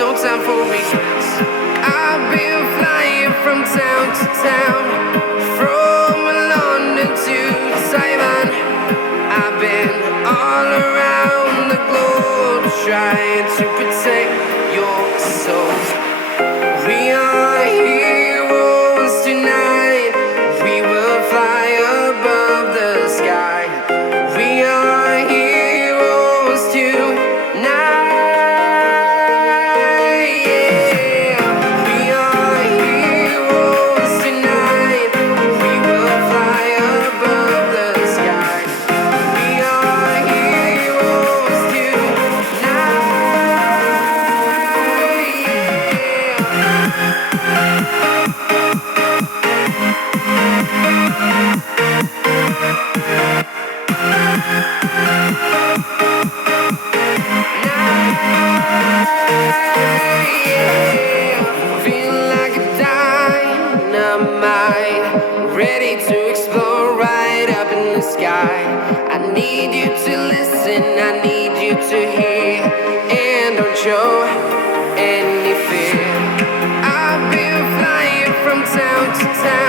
no time for regrets. I've been flying from town to town, from London to Taiwan. I've been all around the globe trying to protect your soul. We are heroes tonight. We will fly above the sky. We are heroes tonight. Yeah. We are heroes tonight. We will fly above the sky. We are heroes tonight. Feel like a dynamite, ready to explode right up in the sky. I need you to listen, I need you to hear, and don't show any fear. I've been flying from town to town.